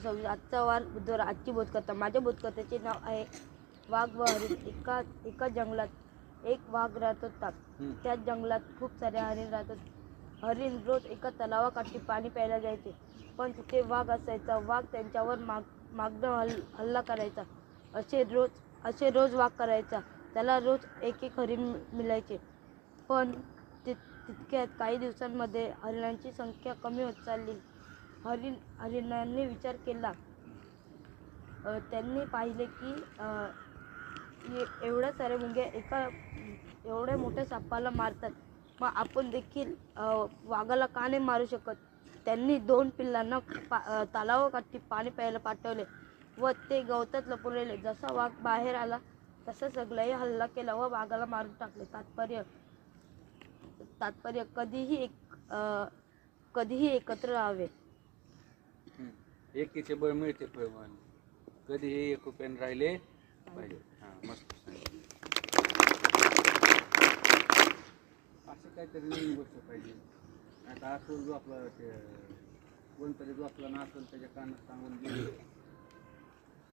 आजचा वार बुधवार आजची बोधकथा. माझ्या बोधकथेचे नाव आहे वाघ व हरिण. एका जंगलात एक वाघ राहत होता. त्या जंगलात खूप सारे हरिण राहत होते. हरिण रोज एका तलावाकाठी पाणी प्यायला जायचे, पण तिथे वाघ असायचा. वाघ त्यांच्यावर मागणं हल्ला करायचा. असे रोज वाघ करायचा. त्याला रोज एक एक हरिण मिळायचे. पण तितक्यात काही दिवसांमध्ये हरिणांची संख्या कमी होत चालली. हरिणांनी विचार केला. त्यांनी पाहिले की एवढ्या साऱ्या मुंग्या एवढ्या मोठ्या सापाला मारतात, मग आपण देखील वाघाला का नाही मारू शकत. त्यांनी 2 पिल्लांना तलावाकाठी पाणी प्यायला पाठवले व ते गवतात लपून राहिले. जसा वाघ बाहेर आला तसा सगळ्यांनी हल्ला केला व वाघाला मारून टाकले. तात्पर्य कधीही एकत्र राहावे. एकीचे बळ मिळते फळवान, कधीही एकोप्याने राहिले पाहिजे. मस्त असं काहीतरी नवीन गोष्ट पाहिजे. आता असं जो आपला कोणतरी जो आपला नाचल त्याच्या कानात सांगून